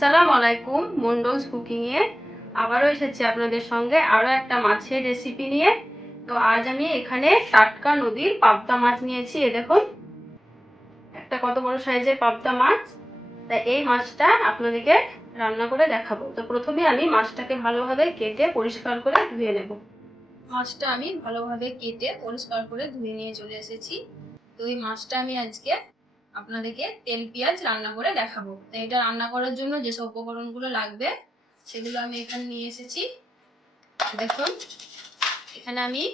আসসালামু আলাইকুম মন্ডলস কুকিং এ আবারও এসেছি আপনাদের সঙ্গে আরও একটা মাছের রেসিপি নিয়ে। তো আজ আমি এখানে টাটকা নদীর পাবদা মাছ নিয়েছি, এ দেখুন। একটা কত বড় সাইজের পাবদা মাছ। তা এই মাছটা আপনাদেরকে রান্না করে দেখাবো। তো প্রথমে আমি মাছটাকে ভালোভাবে কেটে পরিষ্কার করে ধুয়ে নেব। মাছটা আমি ভালোভাবে কেটে পরিষ্কার করে ধুয়ে নিয়ে চলে এসেছি। তো এই মাছটা আমি আজকে আপনাদেরকে তেল, পেঁয়াজ রান্না করে দেখাবো। তো এটা রান্না করার জন্য যেসব উপকরণগুলো লাগবে, সেগুলো আমি এখানে নিয়ে এসেছি। দেখুন, এখানে আমি,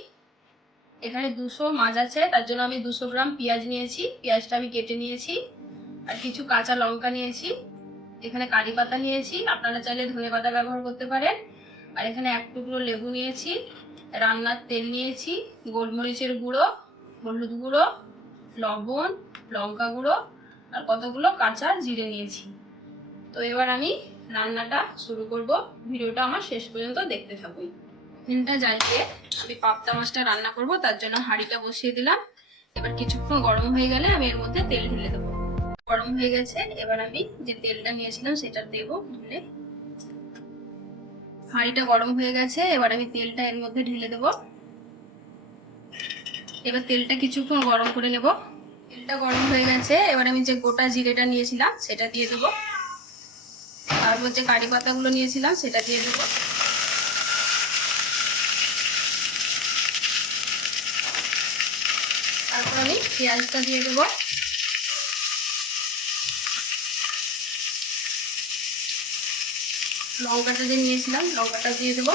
এখানে দুশো মাছ আছে, তার জন্য আমি দুশো গ্রাম পেঁয়াজ নিয়েছি। পেঁয়াজটা আমি কেটে নিয়েছি, আর কিছু কাঁচা লঙ্কা নিয়েছি। এখানে কারি পাতা নিয়েছি, আপনারা চাইলে ধনে পাতা ব্যবহার করতে পারেন। আর এখানে এক টুকরো লেবু নিয়েছি, রান্নার তেল নিয়েছি, গোলমরিচের গুঁড়ো, হলুদ গুঁড়ো, লবণ লঙ্কা গুঁড়ো আর কতগুলো কাঁচা জিরে নিয়েছি। তো এবার আমি রান্নাটা শুরু করব। ভিডিওটা আমার শেষ পর্যন্ত দেখতে থাকুন। তিনটা জ্বালিয়ে আমি পাবদা মাছটা রান্না করব, তার জন্য হাঁড়িটা বসিয়ে দিলাম। এবার কিছুক্ষণ গরম হয়ে গেলে আমি এর মধ্যে তেল ঢেলে দেবো। গরম হয়ে গেছে, এবার আমি যে তেলটা নিয়েছিলাম সেটা দেব ঢেলে হাঁড়িটা গরম হয়ে গেছে, এবার আমি তেলটা এর মধ্যে ঢেলে দেবো। এবার তেলটা কিছুক্ষণ গরম করে নেব। তেলটা গরম হয়ে গেছে। এবার আমি যে গোটা জিরেটা নিয়েছিলাম, সেটা দিয়ে দেবো। তারপর যে কারি পাতাগুলো নিয়েছিলাম, সেটা দিয়ে দেবো। তারপর আমি পেঁয়াজটা দিয়ে দেবো। লঙ্কাটা যে নিয়েছিলাম, লঙ্কাটা দিয়ে দেবো।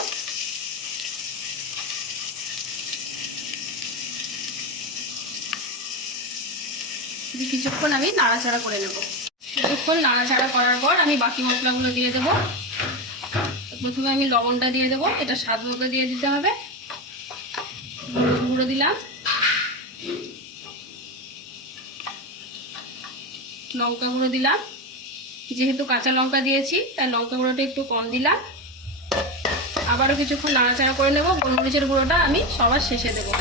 কিছুক্ষণ আমি নাড়াচাড়া করে নেব। কিছুক্ষণ নাড়াচাড়া করার পর আমি বাকি মশলাগুলো দিয়ে দেবো। প্রথমে আমি লবণটা দিয়ে দেবো, এটা স্বাদ মতো দিয়ে দিতে হবে। গুঁড়ো দিলাম। লঙ্কা গুঁড়ো দিলাম। যেহেতু কাঁচা লঙ্কা দিয়েছি, তাই লঙ্কা গুঁড়োটা একটু কম দিলাম। আবারও কিছুক্ষণ নাড়াচাড়া করে নেব। গোলমরিচের গুঁড়োটা আমি সবার শেষে দেবো।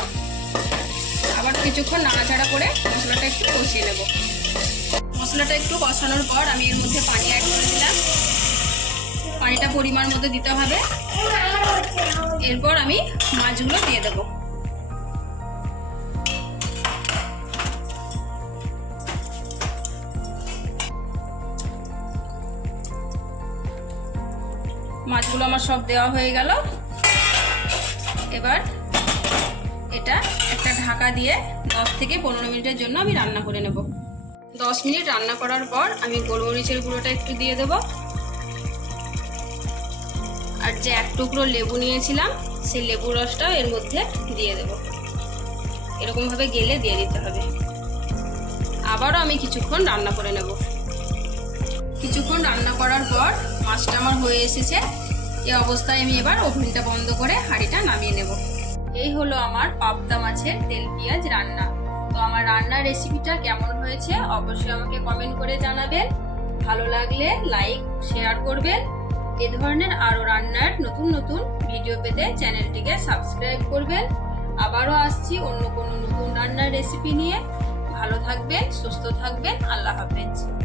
কিছুক্ষণ নাড়াচাড়া করে মশলাটা একটু কষিয়ে নেব। মশলাটা একটু কষানোর পর আমি এর মধ্যে পানি অ্যাড করে দিলাম। পানিটা পরিমাণ মতো দিতে হবে। এরপর আমি মাছগুলো দিয়ে দেবো। মাছগুলো আমার সব দেওয়া হয়ে গেল। এবার দিয়ে দশ থেকে পনেরো মিনিটের জন্য আমি রান্না করে নেব। দশ মিনিট রান্না করার পর আমি গোলমরিচের গুঁড়োটা একটু দিয়ে দেব। আর যে এক টুকরো লেবু নিয়েছিলাম, সেই লেবু রসটাও এর মধ্যে দিয়ে দেব। এরকমভাবে গেলে দিয়ে দিতে হবে। আবারও আমি কিছুক্ষণ রান্না করে নেব। কিছুক্ষণ রান্না করার পর মাছটা আমার হয়ে এসেছে। এ অবস্থায় আমি এবার ওভেনটা বন্ধ করে হাঁড়িটা নামিয়ে নেব। এই হলো আমার পাবদা মাছের তেল পেঁয়াজ রান্না। তো আমার রান্নার রেসিপিটা কেমন হয়েছে অবশ্যই আমাকে কমেন্ট করে জানাবেন। ভালো লাগলে লাইক শেয়ার করবেন। এ ধরনের আরও রান্নার নতুন নতুন ভিডিও পেতে চ্যানেলটিকে সাবস্ক্রাইব করবেন। আবারও আসছি অন্য কোনো নতুন রান্নার রেসিপি নিয়ে। ভালো থাকবেন, সুস্থ থাকবেন, আল্লাহ হাফেজ।